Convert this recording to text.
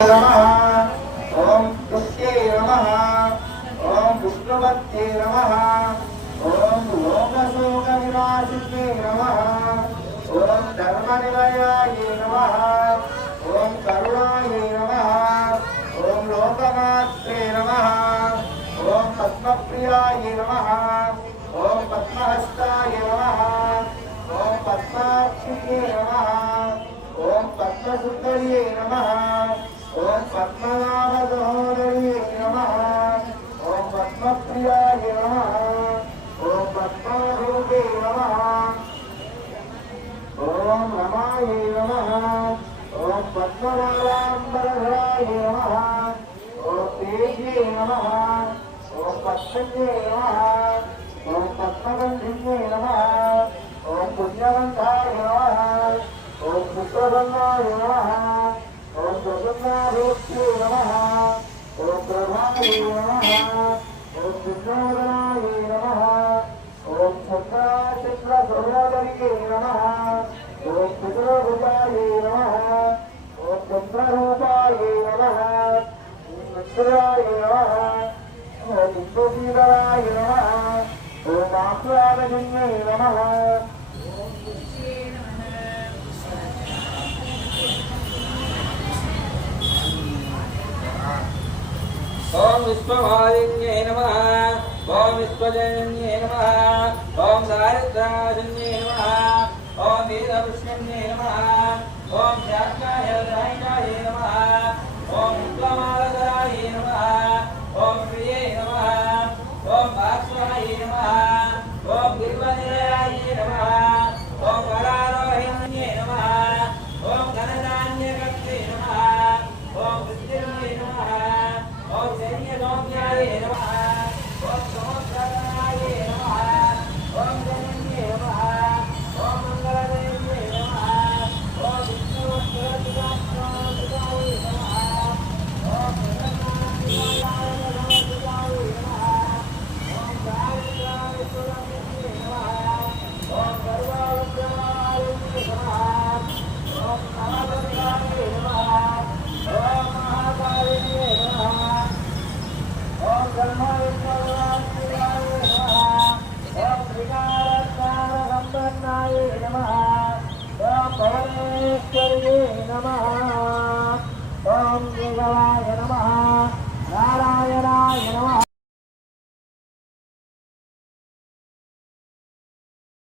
नमः ओम तुष्टे नमः ओम विष्णुपत्ये नमः ओम लोकशोक विनाशिने नमः ओम धर्मनिलयाय नमः ओम करुणाय नमः ओम लोकमात्रे नमः ओम पद्मप्रियाय नमः ओम पद्महस्ताय नमः ओम पद्माक्षिणे नमः ओम पद्मसुंदर्ये नमः ओम पद्मनाभसहोदर्ये नमः ओम पद्मप्रियाय नमः ओम पद्मरूपे नमः ओम रमाय नमः ओम पद्मनाभाम्बरधराय नमः ओम तेजे नमः ओम पद्मन्ये नमः ओम पद्मगन्धिन्ये नमः ओम पुण्यगन्धाय नमः ओम पुष्पगन्धाय नमः ओम प्रसन्नारूप्ये नमः ओम प्रभाय नमः ओम विष्णुवदनाय नमः ओम चन्द्राचन्द्रसहोदर्ये नमः ओम पितृभुजाय नमः ओम चन्द्ररूपाय नमः ओम मित्राय नमः ओम इंद्रजीवराय नमः ओम आह्लादजन्ये नमः ओम विश्वमालिन्ये नमः ओम विश्वजन्ये नमः ओम दारिद्र्यजन्ये नमः ओम वीरवृष्ण्ये नमः ओम याज्ञाय नमः ओम उत्तमालधराय नमः ओम प्रिये नमः ओम भास्वराय नमः